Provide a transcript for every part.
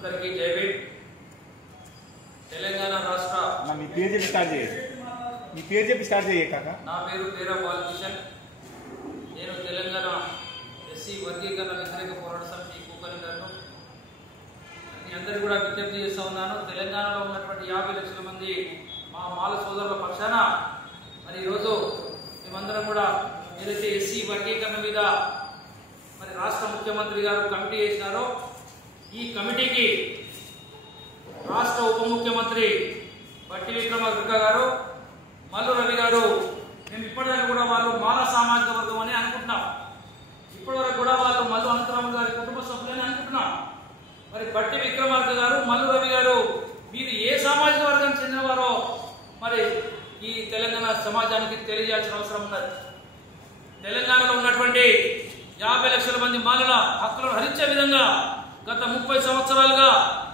అందరికీ జై భీమ్. తెలంగాణ రాష్ట్ర మీ పేరు చెప్పి స్టార్ట్ చేయండి. మీ పేరు చెప్పి స్టార్ట్ చేయ కాక. నా పేరు తేరా బాలకిషన్. నేను తెలంగాణ ఎస్సీ వర్గీకరణ వ్యతిరేక పోరాట సమితి కోకరిగాను. మీ అందరికీ కూడా విజ్ఞప్తి చేస్తూ ఉన్నాను. తెలంగాణలో ఉన్నటువంటి 50 లక్షల మంది మా మాల సోదరుల పక్షాన మరి ఈరోజు మేమందరం కూడా ఏదైతే ఎస్సీ వర్గీకరణ మీద మరి రాష్ట్ర ముఖ్యమంత్రి గారు కమిటీ చేసినారో ఈ కమిటీకి రాష్ట్ర ఉప ముఖ్యమంత్రి బట్టి విక్రమార్క గారు, మల్లు రవి గారు, మేము ఇప్పటివరకు కూడా వాళ్ళు మాల సామాజిక వర్గం అని అనుకుంటున్నాం. ఇప్పటివరకు కూడా వాళ్ళు మల్లు అనంతరామ గారి కుటుంబ సభ్యులని అనుకుంటున్నాం. మరి బట్టి విక్రమార్క గారు, మల్లు రవి గారు మీరు ఏ సామాజిక వర్గానికి చెందినవారో మరి ఈ తెలంగాణ సమాజానికి తెలియజేయాల్సిన అవసరం ఉన్నది. తెలంగాణలో ఉన్నటువంటి 50 లక్షల మంది మాలల హక్కులను హరించే విధంగా గత 30 సంవత్సరాలుగా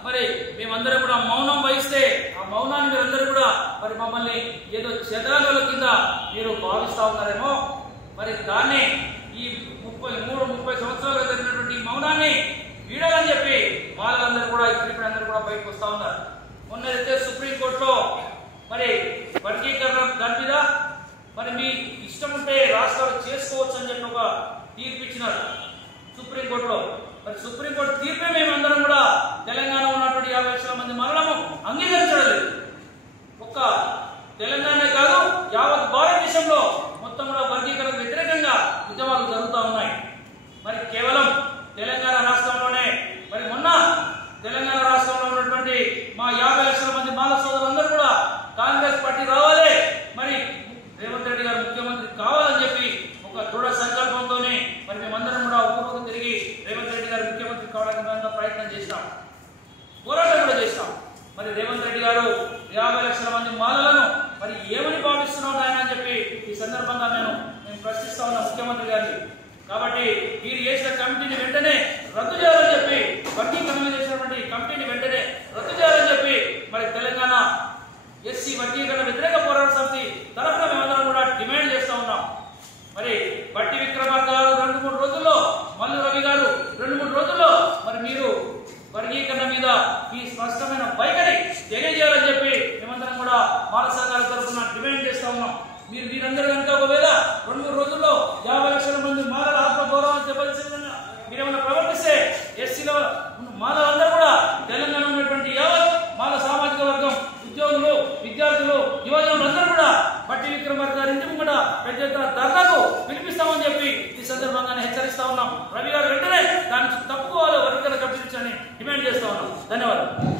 మరి మేమందరం కూడా మౌనం వహిస్తే ఆ మౌనాన్ని మీరందరూ కూడా మరి మమ్మల్ని ఏదో చెదరాల కింద మీరు భావిస్తా ఉన్నారేమో. మరి దాన్ని ఈ 30 సంవత్సరాలుగా జరిగినటువంటి మౌనాన్ని వీడాలని చెప్పి వాళ్ళందరూ కూడా ఇప్పుడు అందరూ కూడా బయటకు వస్తా ఉన్నారు. మొన్నైతే సుప్రీంకోర్టులో మరి వర్గీకరణ దాని మీద మరి మీ ఇష్టం ఉంటే రాష్ట్రాలు చేసుకోవచ్చు అని చెప్పి ఒక తీర్పు ఇచ్చినారు సుప్రీంకోర్టులో. మరి సుప్రీంకోర్టు తీర్పే మేమందరం కూడా తెలంగాణ ఉన్నటువంటి 50 లక్షల మంది మరణము అంగీకరించడం లేదు. ఒక్క తెలంగాణే కాదు యావత్ భారతదేశంలో మొత్తం కూడా వర్గీకరణ వ్యతిరేకంగా ఉద్యమాలు జరుగుతూ ఉన్నాయి. మరి కేవలం తెలంగాణ రాష్ట్రంలోనే మరి మొన్న తెలంగాణ రాష్ట్రంలో ఉన్నటువంటి మా 50 లక్షల మంది మాల సోదరులందరూ కూడా కాంగ్రెస్ పార్టీ రావాలి, మరి రేవంత్ రెడ్డి గారు ముఖ్యమంత్రి కావాలని చెప్పి ఒక దృఢ సంకల్పంతోనే మరి మేమందరం కూడా ఊరుకు తిరిగి రేవంత్ రెడ్డి గారు ముఖ్యమంత్రి కావడానికి ప్రయత్నం చేస్తాం, పోరాటం కూడా చేస్తాం. మరి రేవంత్ రెడ్డి గారు 50 లక్షల మంది మాలలను మరి ఏమని భావిస్తున్నావు ఆయన అని చెప్పి ఈ సందర్భంగా నేను ప్రశ్నిస్తా ఉన్నా ముఖ్యమంత్రి గారిని. కాబట్టి మీరు చేసిన కమిటీని వెంటనే రద్దు చేయాలని చెప్పి, వర్గీకరణ చేసినటువంటి కమిటీని వెంటనే రద్దు చేయాలని చెప్పి మరి తెలంగాణ ఎస్సీ వర్గీకరణ వ్యతిరేక పోరాట సమితి తరఫున మేమందరం కూడా డిమాండ్ చేస్తా ఉన్నాం. మరి బట్టి విక్రమార్క గారు 2-3 రోజుల్లో, మల్లు రవి గారు 2-3 రోజుల్లో మరి మీరు వర్గీకరణ మీద ఈ స్పష్టమైన వైఖరి తెలియజేయాలని చెప్పి మేమందరం కూడా మాల సంఘాల తరఫున డిమాండ్ చేస్తా ఉన్నాం. మీరందరూ కనుక ఒకవేళ 2-3 రోజుల్లో 50 లక్షల మంది మాలల ఆత్మ గౌరవాన్ని దెబ్బతీసే విధంగా మీరేమైనా ప్రవర్తిస్తే ఎస్సీలో మాలలందరూ కూడా తెలంగాణ ఉన్నటువంటి యావత్ మాల సామాజిక వర్గం, ఉద్యోగులు, విద్యార్థులు, యువజనులు అందరూ కూడా బట్టి విక్రమార్క గారి ఇంటి ముంగట పెద్ద ఎత్తున ధర్నాకు పిలిపిస్తామని చెప్పి ఈ సందర్భంగానే హెచ్చరిస్తా ఉన్నాం. రవి గారు వెంటనే దానికి తప్పుకోవాలి, వర్గీకరణ కమిటీ డిమాండ్ చేస్తా ఉన్నాం. ధన్యవాదాలు.